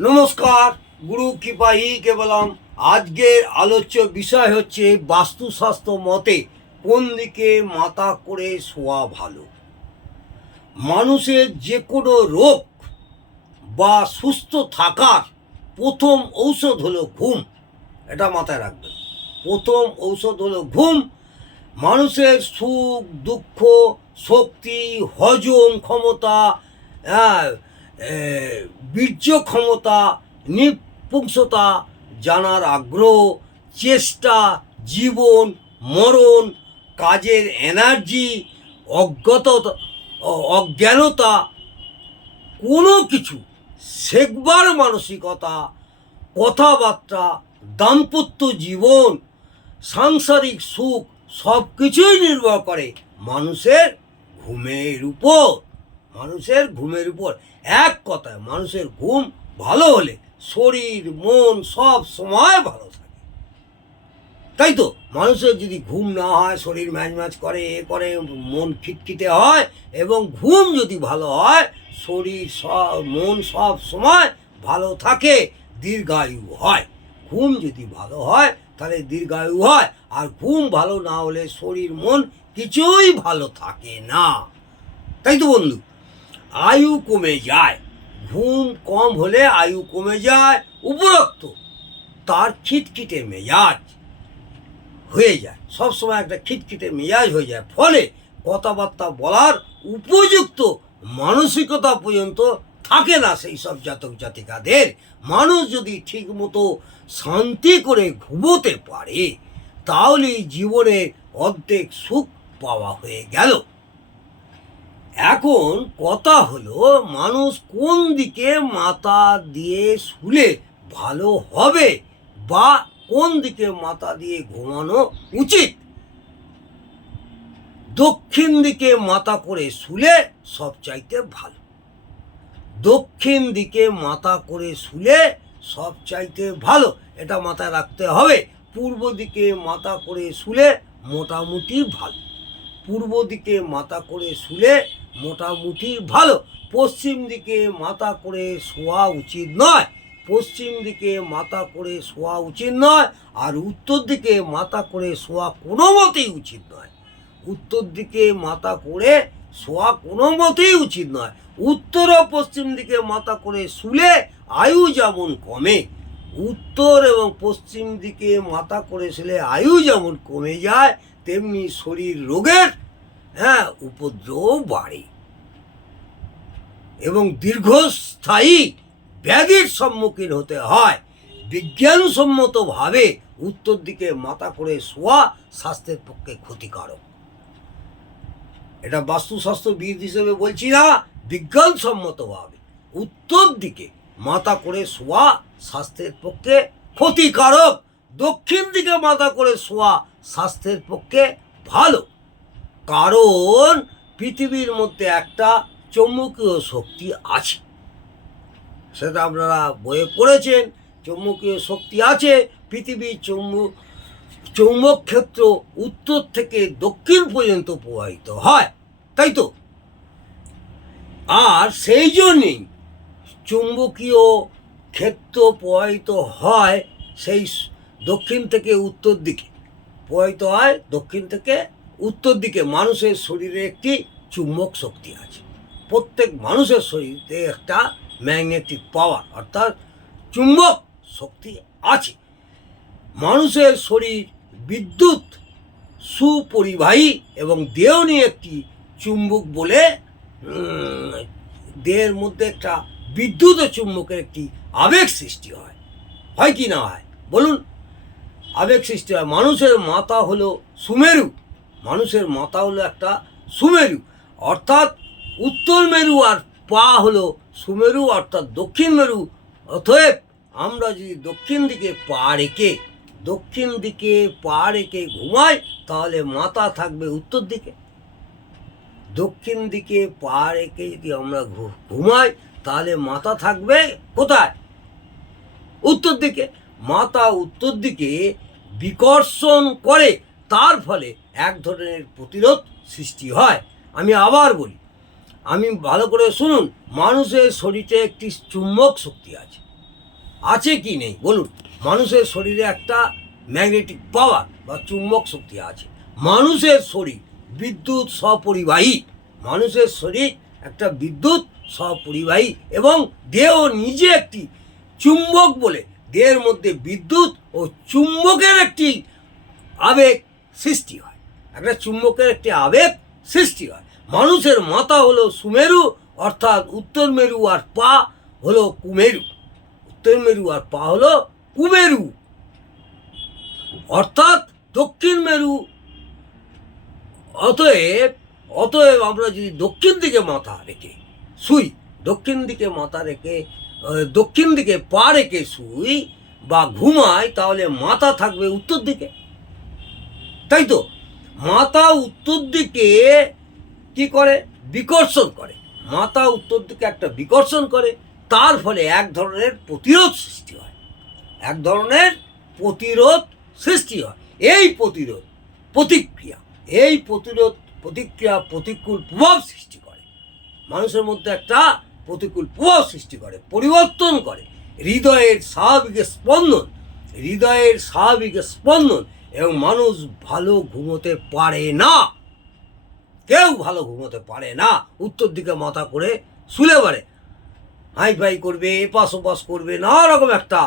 নমস্কার গুরু কৃপাহি কেবলম। আজকের আলোচ্য বিষয় হচ্ছে বাস্তুশাস্ত্র মতে কোন দিকে মাথা করে শোয়া ভালো? মানুষের যে কোনো রোগ বা সুস্থ থাকার প্রথম ঔষধ হলো ঘুম। এটা মাথায় রাখবেন। প্রথম ঔষধ হলো ঘুম। মানুষের সুখ দুঃখ শক্তি হজম ক্ষমতা হ্যাঁ, বীর্য ক্ষমতা নিপুংসতা, জানার আগ্রহ, চেষ্টা, জীবন, মরণ, কাজের এনার্জি, অজ্ঞত অজ্ঞানতা, কোনো কিছু শেখবার মানসিকতা, কথাবার্তা, দাম্পত্য জীবন, সাংসারিক সুখ সব কিছুই নির্ভর করে মানুষের ঘুমের উপর। মানুষের ঘুমের উপর এক কথায় মানুষের ঘুম ভালো হলে শরীর, মন সব সময় ভালো থাকে। তাই তো? মানুষের যদি ঘুম না হয়, শরীর ম্যাচ করে, এ করে, মন খিটখিটে হয় এবং ঘুম যদি ভালো হয়, শরীর সব, মন সব সময় ভালো থাকে, দীর্ঘায়ু হয়। ঘুম যদি ভালো হয়, তাহলে দীর্ঘায়ু হয়। আর ঘুম ভালো না হলে শরীর, মন কিছুই ভালো থাকে না। তাই তো বন্ধু? আয়ু কমে যায়। ঘুম কম হলে আয়ু কমে যায়, উপরোক্ত তার খিটখিটে মেজাজ হয়ে যায়। সবসময় একটা খিটখিটে মেজাজ হয়ে যায়। ফলে কথাবার্তা বলার উপযুক্ত মানসিকতা পর্যন্ত থাকে না সেই সব জাতক জাতিকাদের। মানুষ যদি ঠিক মতো শান্তি করে ঘুমোতে পারে তাহলে জীবনের অর্ধেক সুখ পাওয়া হয়ে গেল। এখন কথা হলো, মানুষ কোন দিকে মাথা দিয়ে শুলে ভালো হবে বা কোন দিকে মাথা দিয়ে ঘুমানো উচিত? দক্ষিণ দিকে মাথা করে শুলে সব চাইতে ভালো। দক্ষিণ দিকে মাথা করে শুলে সব চাইতে ভালো, এটা মাথায় রাখতে হবে। পূর্ব দিকে মাথা করে শুলে মোটামুটি ভালো। পূর্ব দিকে মাথা করে শুলে মোটামুটি ভালো। পশ্চিম দিকে মাথা করে শোয়া উচিত নয়। পশ্চিম দিকে মাথা করে শোয়া উচিত নয় আর উত্তর দিকে মাথা করে শোয়া কোনো মতেই উচিত নয়। উত্তর দিকে মাথা করে শোয়া কোনো মতেই উচিত নয়। উত্তর ও পশ্চিম দিকে মাথা করে শুলে আয়ু যেমন কমে, উত্তর এবং পশ্চিম দিকে মাথা করে শুলে আয়ু যেমন কমে যায়, তেমনি শরীর রোগের হ্যাঁ উপদ্রব বাড়ে। এবং দীর্ঘস্থায়ী ব্যাধির সম্মুখীন হতে হয়। বিজ্ঞানসম্মতভাবে উত্তর দিকে মাথা করে শোয়া স্বাস্থ্যের পক্ষে ক্ষতিকারক। এটা বাস্তুশাস্ত্রবিদ হিসেবে বলছি না, বিজ্ঞানসম্মতভাবে উত্তর দিকে মাথা করে শোয়া স্বাস্থ্যের পক্ষে ক্ষতিকারক। দক্ষিণ দিকে মাথা করে শোয়া স্বাস্থ্যের পক্ষে ভালো। কারণ পৃথিবীর মধ্যে একটা চৌম্বকীয় শক্তি আছে। সেটা আপনারা বইয়ে পড়েছেন, চৌম্বকীয় শক্তি আছে, পৃথিবীর চৌম্বক চৌম্বক ক্ষেত্র উত্তর থেকে দক্ষিণ পর্যন্ত প্রবাহিত হয়, তাই তো? আর সেই জন্যেই চুম্বকীয় ক্ষেত্র প্রবাহিত হয় সেই দক্ষিণ থেকে উত্তর দিকে। প্রবাহিত হয় দক্ষিণ থেকে উত্তর দিকে মানুষের শরীরে একটি চুম্বক শক্তি আছে। প্রত্যেক মানুষের শরীরে একটা ম্যাগনেটিক পাওয়ার অর্থাৎ চুম্বক শক্তি আছে। মানুষের শরীর বিদ্যুৎ, সুপরিবাহী এবং দেহ নিয়ে একটি চুম্বক বলে দেহের মধ্যে একটা বিদ্যুৎ ও চুম্বকের একটি আবেগ সৃষ্টি হয়। হয় কি না হয়? বলুন। আবেগ সৃষ্টি হয়। মানুষের মাথা হলো সুমেরু। মানুষের মাথা হলো একটা সুমেরু। অর্থাৎ উত্তর মেরু আর পা হলো সুমেরু, অর্থাৎ দক্ষিণ মেরু। অতএব আমরা যদি দক্ষিণ দিকে পা রেখে, দক্ষিণ দিকে পা রেখে ঘুমাই, তাহলে মাথা থাকবে উত্তর দিকে। দক্ষিণ দিকে পা রেখে যদি আমরা ঘুমাই, তাহলে মাথা থাকবে কোথায়? উত্তর দিকে। মাথা উত্তর দিকে বিকর্ষণ করে, তার ফলে এক ধরনের প্রতিরোধ সৃষ্টি হয়। আমি আবার বলি, আমি ভালো করে শুনুন, মানুষের শরীরে একটি চুম্বক শক্তি আছে। আছে কি নেই? বলুন, মানুষের শরীরে একটা ম্যাগনেটিক পাওয়ার বা চুম্বক শক্তি আছে। মানুষের শরীর বিদ্যুৎ স্বপরিবাহী মানুষের শরীর একটা বিদ্যুৎ স্বপরিবাহী এবং দেহ নিজে একটি চুম্বক বলে, দেহের মধ্যে বিদ্যুৎ ও চুম্বকের একটি আবেগ সৃষ্টি হয়। একটা চুম্বকের একটি আবেগ সৃষ্টি হয়। মানুষের মাথা হলো সুমেরু, অর্থাৎ উত্তর মেরু আর পা হলো কুমেরু। উত্তর মেরু আর পা হলো কুমেরু। অর্থাৎ দক্ষিণ মেরু। অতএব অতএব আমরা যদি দক্ষিণ দিকে মাথা রেখে শুই, দক্ষিণ দিকে মাথা রেখে দক্ষিণ দিকে পা রেখে শুই বা ঘুমাই, তাহলে মাথা থাকবে উত্তর দিকে। তাই তো? মাথা উত্তর দিকে কি করে? বিকর্ষণ করে। মাথা উত্তর দিকে একটা বিকর্ষণ করে, তার ফলে এক ধরনের প্রতিরোধ সৃষ্টি হয়। এক ধরনের প্রতিরোধ সৃষ্টি হয়। এই প্রতিরোধ প্রতিক্রিয়া, এই প্রতিরোধ প্রতিক্রিয়া প্রতিকূল প্রভাব সৃষ্টি করে। মানুষের মধ্যে একটা প্রতিকূল প্রভাব সৃষ্টি করে, পরিবর্তন করে। হৃদয়ের স্বাভাবিক স্পন্দন, হৃদয়ের স্বাভাবিক স্পন্দন এবং মানুষ ভালো ঘুমোতে পারে না। কেউ ভালো ঘুমোতে পারে না। উত্তর দিকে মাথা করে শুলে পারে হাই ফাই করবে এপাশ ওপাশ করবে নানা রকম একটা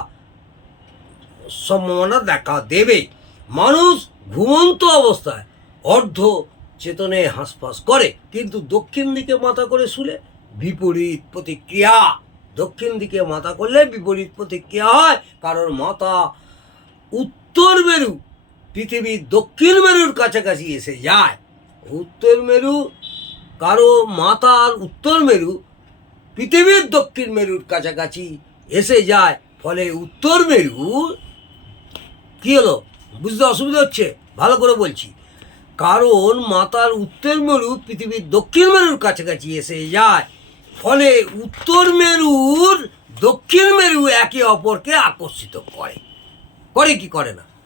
সম্ভাবনা দেখা দেবে। মানুষ ঘুমন্ত অবস্থায় অর্ধ চেতনে হাঁসফাঁস করে, কিন্তু দক্ষিণ দিকে মাথা করে শুলে বিপরীত প্রতিক্রিয়া। দক্ষিণ দিকে মাথা করলে বিপরীত প্রতিক্রিয়া হয়, কারণ মাথা উত্তর মেরু। পৃথিবীর দক্ষিণ মেরুর কাছাকাছি এসে যায়। উত্তর মেরু, কারও মাতার উত্তর মেরু পৃথিবীর দক্ষিণ মেরুর কাছাকাছি এসে যায়। ফলে উত্তর মেরু কি হলো? বুঝতে অসুবিধা হচ্ছে? ভালো করে বলছি। কারণ মাতার উত্তর মেরু পৃথিবীর দক্ষিণ মেরুর কাছাকাছি এসে যায়। ফলে উত্তর মেরুর দক্ষিণ মেরু একে অপরকে আকর্ষিত করে। করে কি করে না?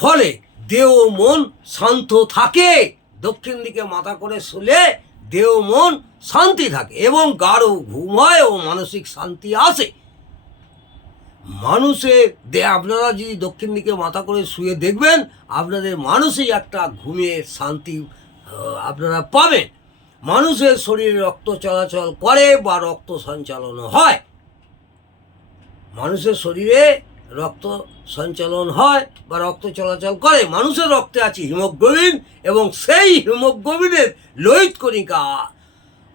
ফলে দেহ মন শান্ত থাকে। দক্ষিণ দিকে মাথা করে শুলে দেহ মন শান্তি থাকে এবং গাঢ় ঘুম হয় ও মানসিক শান্তি আসে। মানুষের দে আপনারা যদি দক্ষিণ দিকে মাথা করে শুয়ে দেখবেন, আপনাদের মানুষই একটা ঘুমের শান্তি আপনারা পাবেন। মানুষের শরীরে রক্ত চলাচল করে বা রক্ত সঞ্চালন হয়। মানুষের শরীরে রক্ত সঞ্চালন হয় বা রক্ত চলাচল করে, মানুষের রক্তে আছে হিমোগ্লোবিন এবং সেই হিমোগ্লোবিনের লোহিত কণিকা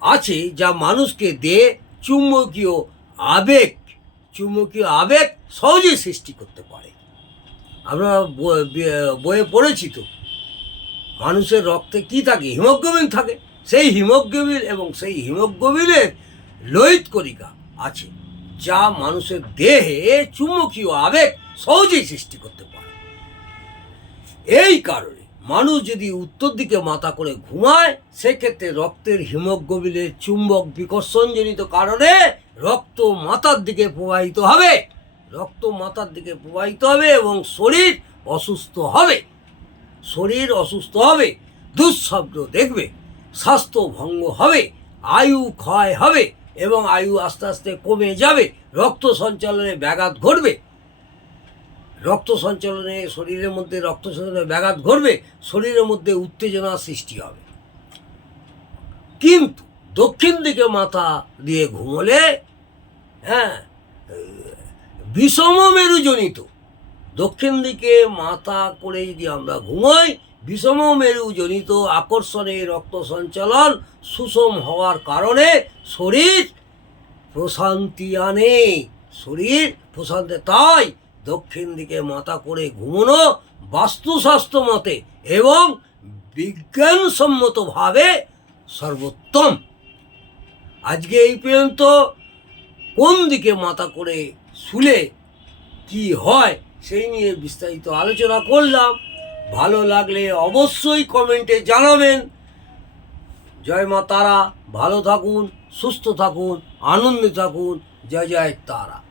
আছে যা মানুষকে দে চুম্বকীয় আবেগ চুম্বকীয় আবেগ সহজেই সৃষ্টি করতে পারে। আমরা বই- বইয়ে পড়েছি তো, মানুষের রক্তে কি থাকে? হিমোগ্লোবিন থাকে। সেই হিমোগ্লোবিন এবং সেই হিমোগ্লোবিনের লোহিত কণিকা আছে। যা মানুষের দেহে চুম্বকীয় আবেগ সহজেই সৃষ্টি করতে পারে। এই কারণে মানুষ যদি উত্তর দিকে মাথা করে ঘুমায়, সেক্ষেত্রে রক্তের হিমোগ্লোবিনের চুম্বক বিকর্ষণজনিত কারণে রক্ত মাথার দিকে প্রবাহিত হবে। রক্ত মাথার দিকে প্রবাহিত হবে এবং শরীর অসুস্থ হবে। শরীর অসুস্থ হবে, দুঃস্বপ্ন দেখবে স্বাস্থ্য ভঙ্গ হবে, আয়ু ক্ষয় হবে এবং আয়ু আস্তে আস্তে কমে যাবে, রক্ত সঞ্চালনে ব্যাঘাত ঘটবে। রক্ত সঞ্চালনে শরীরের মধ্যে রক্ত সঞ্চালনে ব্যাঘাত ঘটবে, শরীরের মধ্যে উত্তেজনা সৃষ্টি হবে। কিন্তু দক্ষিণ দিকে মাথা দিয়ে ঘুমলে হ্যাঁ বিষম মেরুজনিত। দক্ষিণ দিকে মাথা করে যদি আমরা ঘুমোই বিষম মেরুজনিত আকর্ষণে রক্ত সঞ্চালন সুষম হওয়ার কারণে শরীর প্রশান্তি আনে। শরীর প্রশান্তি, তাই দক্ষিণ দিকে মাথা করে ঘুমোনো বাস্তুশাস্ত্র মতে এবং বিজ্ঞানসম্মতভাবে সর্বোত্তম। আজকে এই পর্যন্ত কোন দিকে মাথা করে শুলে কি হয় সেই নিয়ে বিস্তারিত আলোচনা করলাম। ভালো লাগলে অবশ্যই কমেন্টে জানাবেন। জয় মা তারা, ভালো থাকুন, সুস্থ থাকুন, আনন্দে থাকুন, জয় জয় তারা।